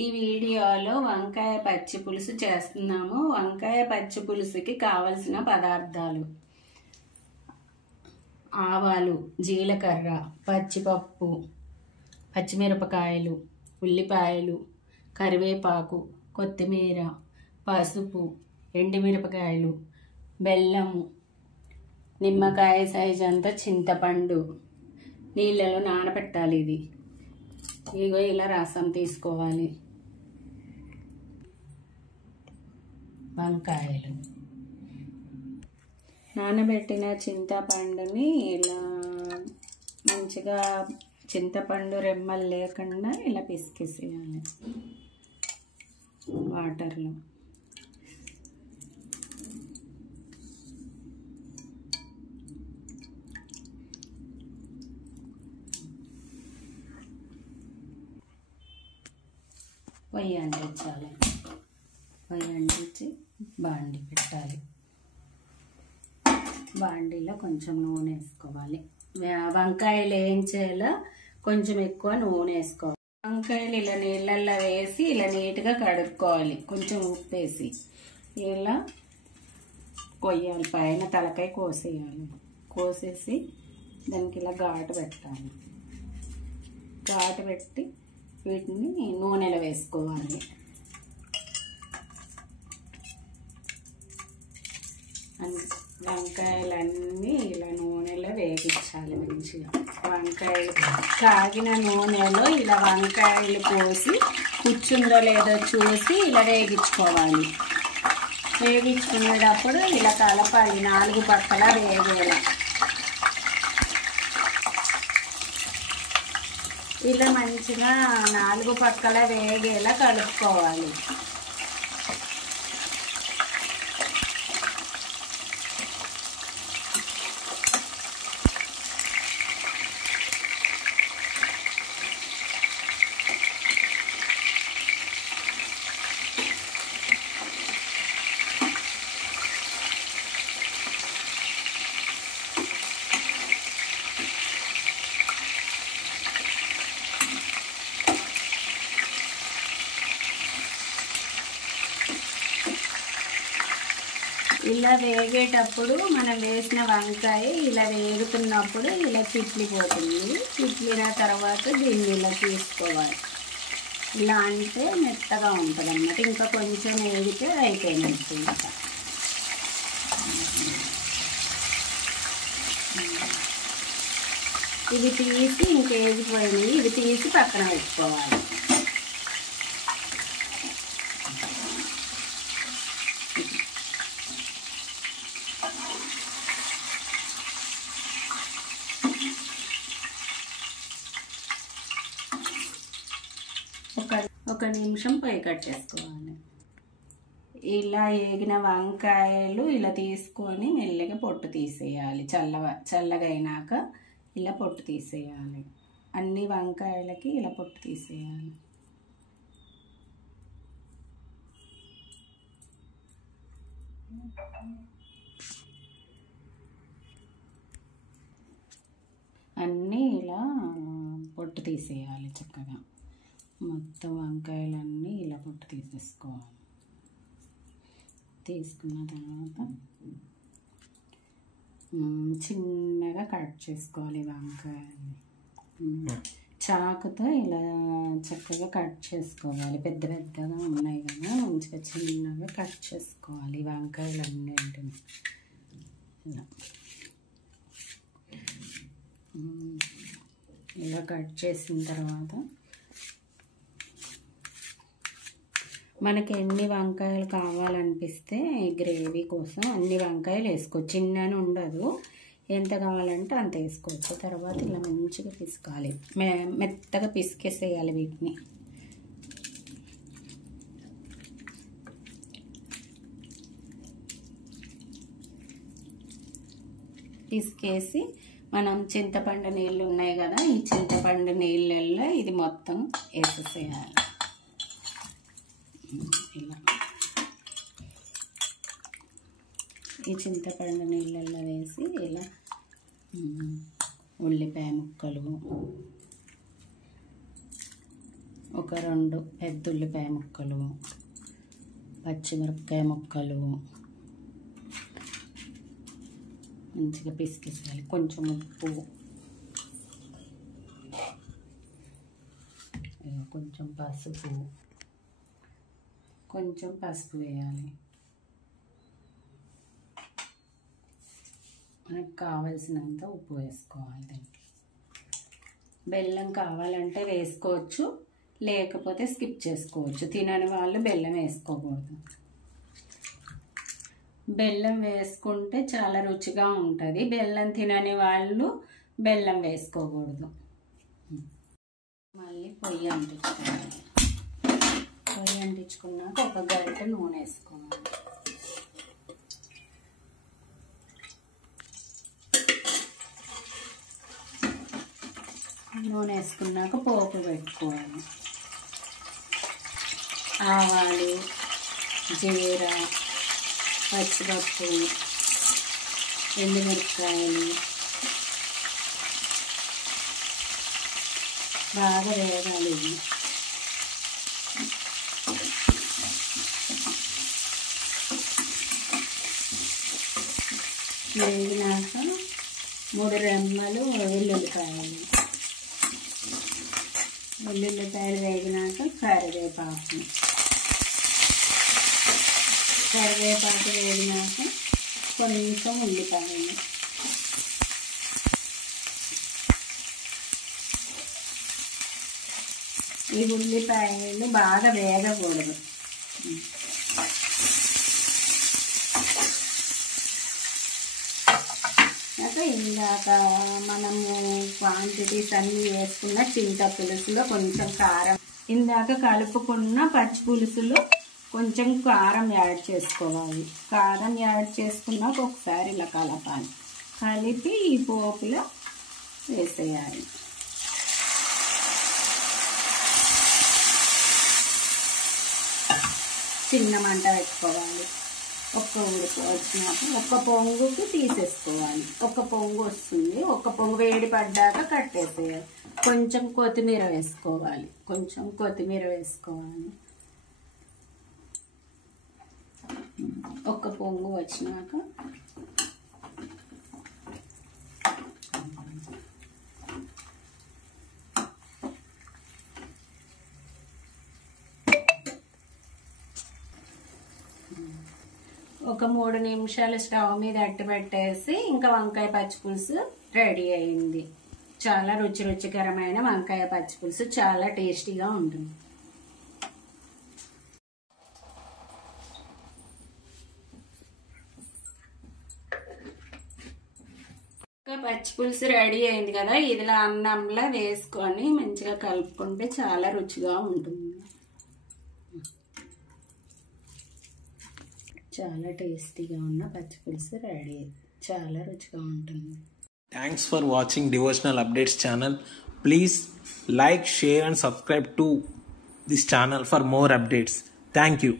ఈ వీడియోలో వంకాయ పచ్చి పులుసు చేస్తున్నాము. వంకాయ పచ్చి పులుసుకి కావలసిన పదార్థాలు: ఆవాలు, జీలకర్ర, పచ్చిపప్పు, పచ్చిమిరపకాయలు, ఉల్లిపాయలు, కరివేపాకు, కొత్తిమీర, పసుపు, ఎండుమిరపకాయలు, బెల్లము, నిమ్మకాయ సైజు అంతా చింతపండు. నీళ్ళలో నానబెట్టాలి. ఇగో ఇలా రసం తీసుకోవాలి. వంకాయలు నానబెట్టిన చింతపండుని ఇలా మంచిగా చింతపండు రెమ్మలు లేకుండా ఇలా పిసికేసేయాలి వాటర్లో. పొయ్యి అంటించాలి. పొయ్యి అంటించి బాండి పెట్టాలి. బాండీలో కొంచెం నూనె వేసుకోవాలి. వంకాయలు వేయించేలా కొంచెం ఎక్కువ నూనె వేసుకోవాలి. వంకాయలు ఇలా నీళ్ళల్లో వేసి ఇలా నీట్గా కడుక్కోవాలి. కొంచెం ఉప్పు వేసి ఇలా కొయ్యాలి. పైన తలకాయ కోసేయాలి. కోసేసి దానికి ఇలా ఘాటు పెట్టాలి. ఘాటు పెట్టి వీటిని నూనెలో వేసుకోవాలి. వంకాయలన్నీ ఇలా నూనెలో వేగించాలి మంచిగా. వంకాయలు కాగిన నూనెలో ఇలా వంకాయలు పోసి కూర్చుందో లేదో చూసి ఇలా వేగించుకోవాలి. వేగించుకునేటప్పుడు ఇలా కలపాలి. 4 పక్కల వేగేలా ఇలా మంచిగా 4 పక్కల వేగేలా కలుపుకోవాలి. ఇలా వేగేటప్పుడు మనం వేసిన వంకాయ ఇలా వేగుతున్నప్పుడు ఇలా చిట్లిపోతుంది. చిట్లిన తర్వాత దీన్ని ఇలా తీసుకోవాలి. ఇలా అంటే మెత్తగా ఉంటుంది అన్నమాట. ఇంకా కొంచెం వేగితే అయిపోయినట్టు. ఇంకా ఇది తీసి ఇంకేగిపోయినాయి. ఇది తీసి పక్కన పెట్టుకోవాలి. ఒక నిమిషం పొయ్యి కట్టేసుకోవాలి. ఇలా వేగిన వంకాయలు ఇలా తీసుకొని మెల్లగా పొట్టు తీసేయాలి. చల్లగా అయినాక ఇలా పొట్టు తీసేయాలి. అన్ని వంకాయలకి ఇలా పొట్టు తీసేయాలి. అన్నీ ఇలా పొట్టు తీసేయాలి చక్కగా. మొత్తం వంకాయలన్నీ ఇలా పొట్టు తీసేసుకోవాలి. తీసుకున్న తర్వాత చిన్నగా కట్ చేసుకోవాలి వంకాయని. చాకుతో ఇలా చక్కగా కట్ చేసుకోవాలి. పెద్ద పెద్దగా ఉన్నాయి కదా, మంచిగా చిన్నగా కట్ చేసుకోవాలి వంకాయలన్నింటిని. ఇలా కట్ చేసిన తర్వాత మనకి ఎన్ని వంకాయలు కావాలనిపిస్తే గ్రేవీ కోసం అన్ని వంకాయలు వేసుకోవచ్చు. చిన్నని ఉండదు, ఎంత కావాలంటే అంత వేసుకోవచ్చు. తర్వాత ఇలా మంచిగా పిసుకాలి. మెత్తగా పిసికేసేయాలి వీటిని. పిసికేసి మనం చింతపండు నీళ్ళు ఉన్నాయి కదా, ఈ చింతపండు నీళ్ళల్లో ఇది మొత్తం వేసేసేయాలి. ఇలా ఈ చింతపండు నీళ్ళల్లో వేసి ఇలా ఉల్లిపాయ ముక్కలు, ఒక ఒక 2 పెద్ద ఉల్లిపాయ ముక్కలు, పచ్చిమిరపకాయ ముక్కలు మంచిగా పిసికేసేయాలి. కొంచెం ఉప్పు, కొంచెం పసుపు వేయాలి. మనకు కావలసినంత ఉప్పు వేసుకోవాలి. దీనికి బెల్లం కావాలంటే వేసుకోవచ్చు, లేకపోతే స్కిప్ చేసుకోవచ్చు. తినని వాళ్ళు బెల్లం వేసుకోకూడదు. బెల్లం వేసుకుంటే చాలా రుచిగా ఉంటుంది. బెల్లం తినని వాళ్ళు బెల్లం వేసుకోకూడదు. మళ్ళీ పొయ్యి అంటించుకోవాలి. పొయ్యి అంటించుకున్నాక ఒక గరిటె నూనె వేసుకోవాలి. నూనె వేసుకున్నాక పోపు పెట్టుకోవాలి. ఆవాలు, జీర, పచ్చిపప్పు, ఎండుమిరపకాయలు బాగా వేగాలి. వేగినాక 3 రెమ్మలు వెల్లుల్లిపాయలు వేగినాక కరివేపాకు వేగినాక కొంచెం ఉల్లిపాయలు, ఈ ఉల్లిపాయలు బాగా వేగకూడదు. ఇందాక మనము క్వాంటిటీస్ అన్నీ వేసుకున్న చింత పులుసులో కొంచెం కారం, ఇందాక కలుపుకున్న పచ్చి పులుసులో కొంచెం కారం యాడ్ చేసుకోవాలి. కారం యాడ్ చేసుకున్నాక ఒకసారి ఇలా కలపాలి. కలిపి ఈ పోపులో వేసేయాలి. చిన్న మంట పెట్టుకోవాలి. ఒక్క ఉడుకు వచ్చినాక ఒక్క పొంగుకి తీసేసుకోవాలి. ఒక్క పొంగు వస్తుంది. ఒక్క పొంగు వేడి పడ్డాక కట్టేసేయాలి. కొంచెం కొత్తిమీర వేసుకోవాలి. ఒక్క పొంగు వచ్చినాక ఒక 3 నిమిషాలు స్టవ్ మీద అట్టు పెట్టేసి ఇంకా వంకాయ పచ్చిపులుసు రెడీ అయింది. చాలా రుచికరమైన వంకాయ పచ్చిపులుసు చాలా టేస్టీగా ఉంటుంది. పచ్చిపులుసు రెడీ అయింది కదా, ఇదిలా అన్నంలో వేసుకొని మంచిగా కలుపుకుంటే చాలా రుచిగా ఉంటుంది. చాలా టేస్టీగా ఉన్న పచ్చిపులుసు రెడీ, చాలా రుచిగా ఉంటుంది. Thanks for watching Devotional Updates channel. Please like, share and subscribe to this channel for more updates. Thank you.